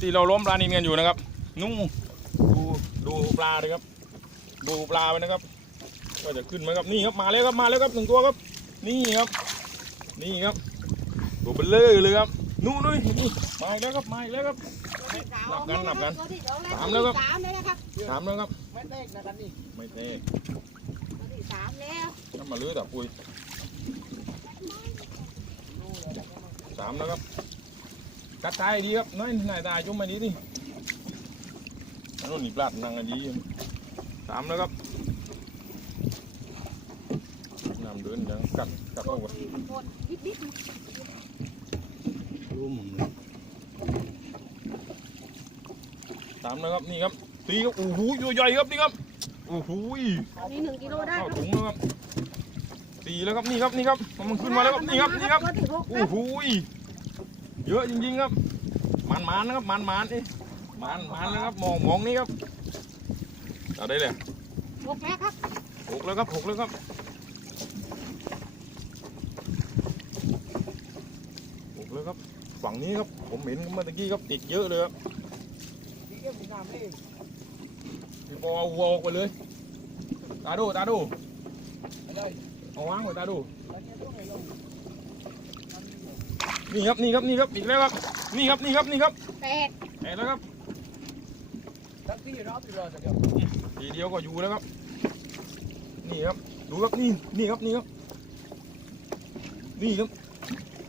ที่เราล้มปลานินกันอยู่นะครับ นู่นดูดูปลาเลยครับ ดูปลาไปนะครับ ก็จะขึ้นไหมครับนี่ครับมาแล้วครับมาแล้วครับหนึ่งตัวครับ นี่ครับ นี่ครับตัวเบลเลอร์เลยครับ นู่นนู่นนี่มาอีกแล้วครับมาอีกแล้วครับนับกันนับกันตัวที่สองแล้วสามแล้วครับสามแล้วนะครับสามแล้วครับ ไม่เล็กนะครับนี่ไม่เท่ตัวที่สามแล้วน้ำมาเลือแต่ปุยสามแล้วครับ กัดตายดีครับน้อยนายตายจุ่มมาดีดิอันนู้นนี่ปลาดนั่งอันดีอยู่สามแล้วครับน้ำเดินยังกัดกัดเอาไว้หมดนิดนิดรู้มึงสามแล้วครับนี่ครับตีครับโอ้โหใหญ่ๆครับนี่ครับโอ้โหอันนี้หนึ่งกิโลได้เข้าครับถุงแล้วครับตีแล้วครับนี่ครับนี่ครับมันขึ้นมาแล้วครับนี่ครับนี่ครับตัวที่หกคโอ้รับโห เยอะจริงๆครับมันมันๆนะครับมันมันๆเอ๊ะมันมันๆนะครับมองมองนี่ครับเอาได้เลยหกแล้วครับหกแล้วครับหกแล้วครับหกแล้วครับฝั่งนี้ครับผมเห็นเมื่อตะกี้ครับติดเยอะเลยครับนี่เรียกมึงน้ำเองพี่ปอเอาวัวออกไปเลยตาดูตาดูอะไรเอาวางไว้ตาดูแล้วเนี่ยต้องไงลงนี่ครับนี่ครับนี่ครับอีกแล้วครับ นี่ครับนี่ครับนี่ครับแปดแหมแล้วครับทั้งที่รอบที่รอสักเดียวทีเดียวก็อยู่แล้วครับ นี่ครับดูครับนี่นี่ครับนี่ครับ นี่ครับ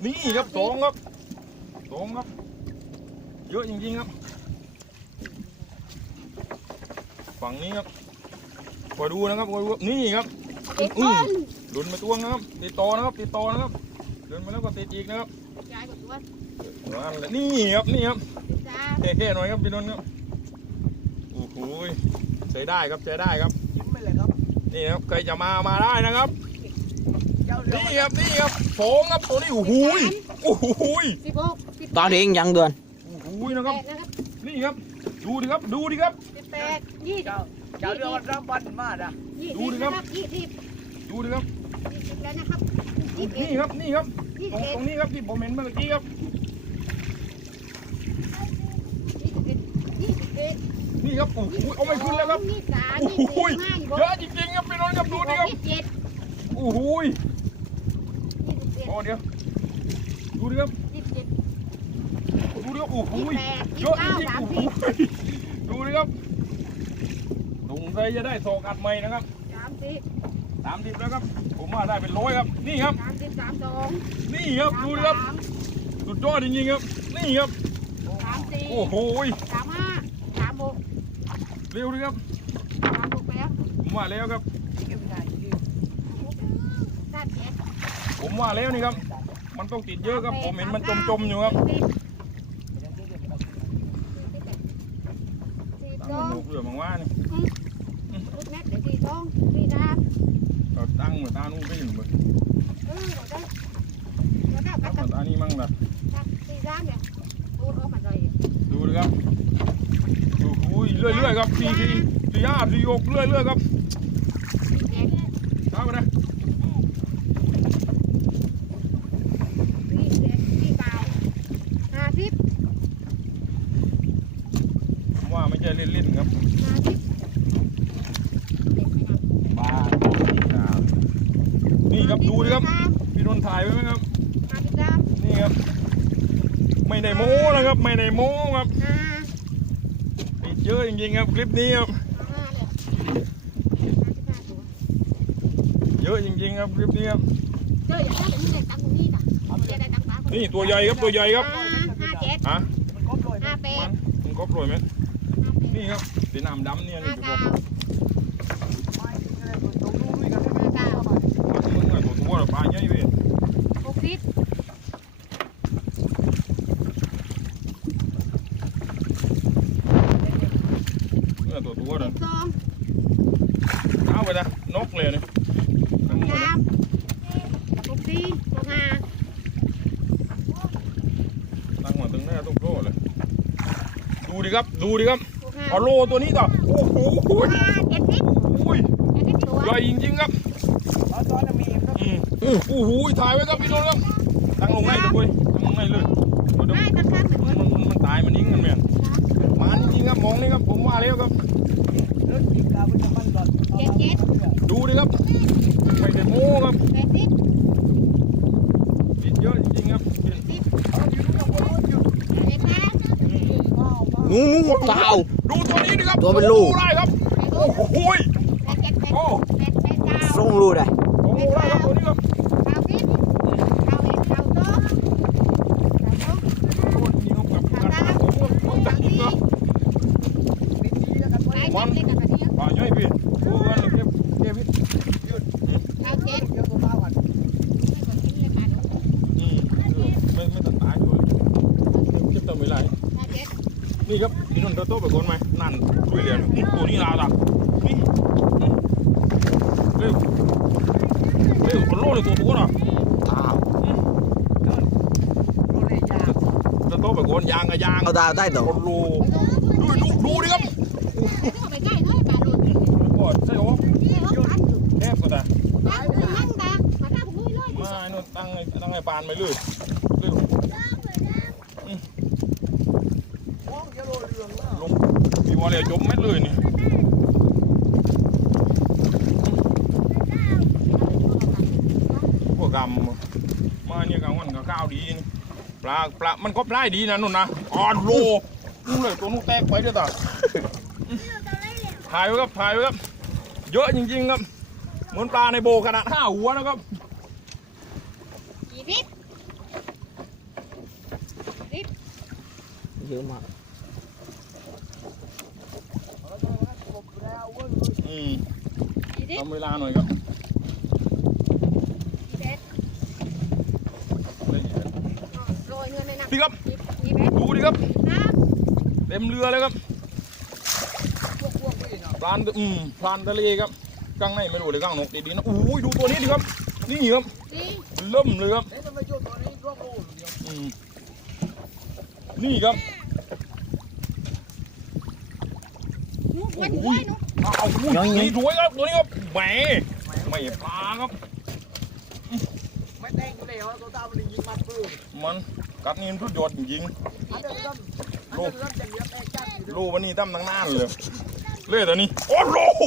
นี่ครับสองครับสองครับ เยอะจริงๆครับ ฝั่งนี้ครับคอยดูนะครับคอยดูครับนี่ครับติดอืก้มนหลุนไปตัวนะครับติดต่อนะครับติดต่อนะครับ เดินมาแล้วก็ติดอีกนะครับยายกับตัวนั่นแหละนี่ครับนี่ครับติดสามแค่ๆหน่อยครับพี่นนท์ครับโอ้โหใช้ได้ครับใช้ได้ครับยิ้มไปเลยครับนี่ครับใครจะมามาได้นะครับเจ้าเรือนี่ครับนี่ครับสองครับตัวนี้โอ้โหยโอ้โหยสิบหกสิบตอนนี้ยังเดือนโอ้โหยนะแปครับดนะครับนี่ครับ ดูดิครับดูดิครับสิบแปดยี่สิบเจ้าเจ้าเรือวันรำบันมาด่ะยี่ดูสิบดิครันะบครับยี่สิบดูดิครับยี่สิบแล้วนะครับยี่สิบเอ็ นี่ครับนี่ครับตรงตรงนี้ครับที่ผมเห็นเมื่อกี้ครับนี่ครับโอ้โหยเอาไม่ขึ้นแล้วครับโอ้ยี่สิบโหยสี่ห้ายี่สิบหเยอะจริงๆครับพี่นนท์ครับดูดิครับโอ้โหยโอ้เดี๋ยวดูดิครับดูดิครับโอ้โหยี่สิยบแปดเยอะจริงๆโอ้โหดูดิครับสงสัยจะได้โซกัดใหม่นะครับสามสิบ สามสิบแล้วครับ ผมว่าได้เป็นร้อยครับ นี่ครับ สามสิบสามสองนี่ครับสามดูดิครับสามสุดยอดจริงๆครับ นี่ครับ สามสี่โอ้โหยสามห้าสามหกเร็วดิครับ สามหกแล้วผมว่าแล้วครับนี่ก็ไม่ได้ที่สามเจ็ดผมว่าแล้วนี่ครับ มันต้องติดเยอะครับ ผมเห็นมันจมๆอยู่ครับสี่ยังที่เรียกสี่ตั้งสองมือเพื่อมังว่านี่ลูกแม็กเดี๋ยวสี่สองสี่สามก็ตั้งมือตานู่นไปอยู่มื อเออเดี๋ยวได้เดี๋ยวได้ตั้กังนมือตานี่มั่งนะสี่สามเนี่ยตูดออกมาเลยดูดิครับโอ้โหเรื่อยๆครับสี่สี่สี่ห้าสี่หกเรื่อยๆครับ เจ็ด เอาไปนะ สี่เจ็ดสี่เก้าห้าสิบ ผมว่าไม่ใช่เล่นๆครับ ห้าสิบเจ็ดไม่นับ บ้า นี่ครับดูดิครับ พี่นนท์ถ่ายไว้ไหมครับห้าสิบสามนี่ครับ ไม่ได้โม้นะครับ ไม่ได้โม้ครับห้าติดเยอะจริงๆครับคลิปนี้ครับห้าเลยห้าสิบห้าตัวเยอะจริงๆครับคลิปนี้ครับ เจออย่างนั้นเดี๋ยวมึงได้ตังค์ตรงนี้จ้ะจะได้ตังค์ป้าคนนี่ตัวใหญ่ครับตัวใหญ่ครับห้าห้าเจ็ดอะมันครบเลยห้าแปมัดนมันก็โปรยไหมห้าแปดนี่ครับสีน้ำดำเนี่ยนี่ห้าตัวเก้า ไม่อะไรตัวตรงนู้นด้วยกัน ห้าเก้า มัน ตัวตัวปลาใหญ่เว้ยหกสิบเนี่ยตัวตัวเด้อสองเอาไปนะนกเลยนี่ตั้งหมดนะสามหกสี่หกห้าตั้งหมดตึงหน้าทุกโลเลย ดูดิครับ ดูดิครับเอาโลตัวนี้ต่อโอ้โหเจ็ดสิบอุ้ยใหญ่จริงๆครับตอนนมีครับ โอ้โหถ่ายไว้ครับพี่น้องครับตั้งลงในเลยตั้งลงในเลยดูดูมันมันตายมันนิ่งมันเมียมันจริงครับมองนี่ครับผมว่าแล้วครับดูดิครับไปเดโมครับติดเยอะจริงครับงูงูเปล่าดูตัวนี้ดิครับตัวเป็นลูกได้ครับโอ้โหโอ้มรูเงลูกได้ครับ แล้วกันไปเจ็ดเลยกันเนี่ยป่าย่อยพี่ดูกันเก็บเก็บพี่เก้าเจ็ดเดี๋ยวตัวเต้ากันไม่กดทิ้งเลยค่ะอืมไม่ไม่ตัดตายอยู่เลยเก็บตัวไม่ไรเก้าเจ็ดนี่ครับพี่นนท์โตไปคนไหมนั่นช่วยเหลืออื้อตัวนี้ลาวตานี่อื้อเร็วเร็วคนโลเลยตัวตัวน่ะเต่าดูเลยยาจะโตไปคนยางกับยางเอาเต่าใต้ตัวคนโลดูดูดูดิครับ เอาไปใกล้เลยปลาดุก ก็ใช่โอ้ เอาพัน แทบก็ได้ ปลาดุกนั่งตามาตา นู่นตั้งไอ้ตั้งไอ้ปานไปเลยเร็วมอยลเรืองแล้ลงมีวอลเลยจมเม็ดเลยนี่พวกกำมาเนี่ยกลางวันกับข้าวดีนี่ปลาปลา มันก็ปลายดีนะนุ่นนะอ่อนโลนู่นเลยตัวนู้นแตกไปเด้อตาถ่ายไว้ครับถ่ายไว้ครับ เยอะจริงๆครับ เหมือนปลาในโบขนาดห้าหัวนะครับ กี่สิบเยอะมากแล้วเว้ยอืมกี่สิบทำเวลาหน่อยครับกี่เอ็ดได้ยินโรยเงินในน้ำพี่ครับกี่เอ็ดดูดิครับน้เต็มเรือเลยครับพวกพวกนี่เนาะพลานอืมพลานทะเลครับกลางในไม่รู้เลยกลางนกดีๆนะอุ้ยดูตัวนี้ดิครับ นี่ครับำสี่เริ่มเลยครับเอ๊ะทำไมโยนตัวนี้ร่วงโลเดียวอืมนี่ครับนุ๊กวันด้วยนุ๊กเอาอุ้ยนี่สวยครับตัวนี้ครับแหมไม่ปลาครับไม่แต่งอยู่แล้วตัวเต้ามันยิงมัดปืนมันกัดนี่มันทุดยอดจริงอันเดียวกันอันเดียวกันจะเลี้ยงแม่จัดอยู่ๆลูกวันนี้ตั้มตั้งนานเลยเล่ตัวนี้โอ้โห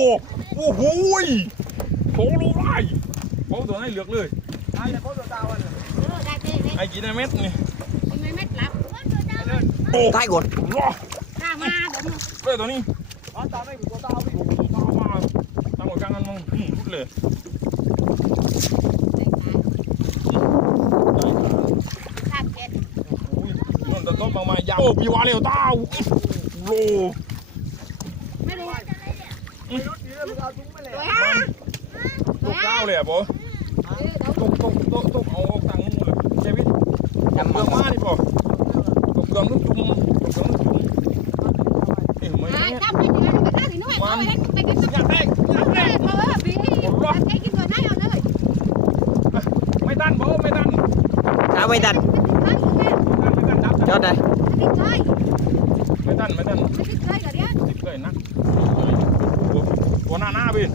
โอ้โหยโถลูกไล่โอ้ตัวนี้เหลือกเลย อันเดียวตัวเต้าอันเออได้เต้เลยไอ้กินไอ้เม็ดนี่กินไม่เม็ดหลับโอ้ใต้กดรอข้ามาดมเล่ตัวนี้อันตาไม่มีตัวเต้าไม่โอ้โหตามมาตั้งหัวกลางกันมั้งอืมรุดเลยเด็กตายได้ครับสามเจ็ดโอ้ยนนตะต้นมามายาวโอ้พี่วาเร็วเต้าโลไม่รู้ไม่รู้ดีเลยมึงเอาจุ้งไม่เลยตัวห้าตกเก้าเลยอะโบ เออเดี๋ยวตกตกตกตกเอาตังค์เลยเจวิตจำเกลืมาอมาดิปอตกเกลือลูกจุ่มตกเกลือลูกจุ่มเอ้ยไม่อ่าเนี่ยม่ได้ก็ได้พี่นุ้ยเอนอยากได้อยากได้เออพี่ไปกินก่อนได้เอาเลยไม่ตันโบไม่ตันถ้าไม่ดันไม่ติดใช่ไม่ตันจอดได้ไม่ดันไม่ตันไม่ติดใช่กับเนี้ยติดเลยนะตัวหน้าหน้าพี่